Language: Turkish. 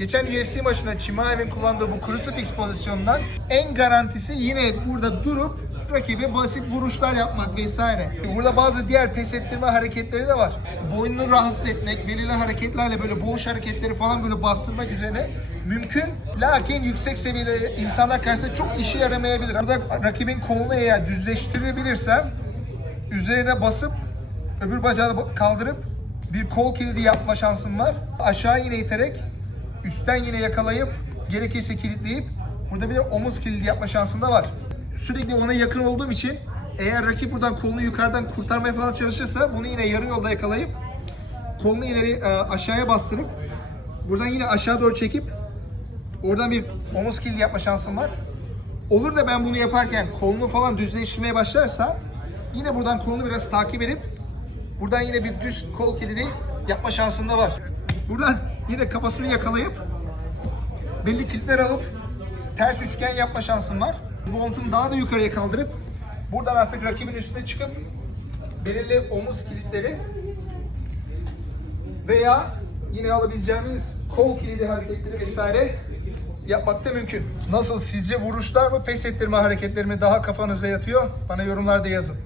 Geçen UFC maçında Chimaev'in kullandığı bu crucifix pozisyonundan en garantisi yine burada durup rakibe basit vuruşlar yapmak vesaire. Burada bazı diğer pes ettirme hareketleri de var. Boynunu rahatsız etmek, belirli hareketlerle böyle boğuş hareketleri falan böyle bastırmak üzerine mümkün. Lakin yüksek seviyede insanlar karşısında çok işe yaramayabilir. Burada rakibin kolunu eğer düzleştirebilirsem üzerine basıp öbür bacağını kaldırıp bir kol kilidi yapma şansım var. Aşağı yine iterek üstten yine yakalayıp gerekirse kilitleyip burada bir de omuz kilidi yapma şansım da var. Sürekli ona yakın olduğum için eğer rakip buradan kolunu yukarıdan kurtarmaya falan çalışırsa bunu yine yarı yolda yakalayıp kolunu ileri e, aşağıya bastırıp buradan yine aşağı doğru çekip oradan bir omuz kilidi yapma şansım var. Olur da ben bunu yaparken kolunu falan düzleştirmeye başlarsa yine buradan kolunu biraz takip edip buradan yine bir düz kol kilidi yapma şansım da var. Buradan yine kafasını yakalayıp belli kilitler alıp ters üçgen yapma şansım var. Bu omzunu daha da yukarıya kaldırıp buradan artık rakibin üstüne çıkıp belirli omuz kilitleri veya yine alabileceğimiz kol kilidi hareketleri vesaire yapmak da mümkün. Nasıl sizce vuruşlar mı pes ettirme hareketleri mi daha kafanıza yatıyor? Bana yorumlarda yazın.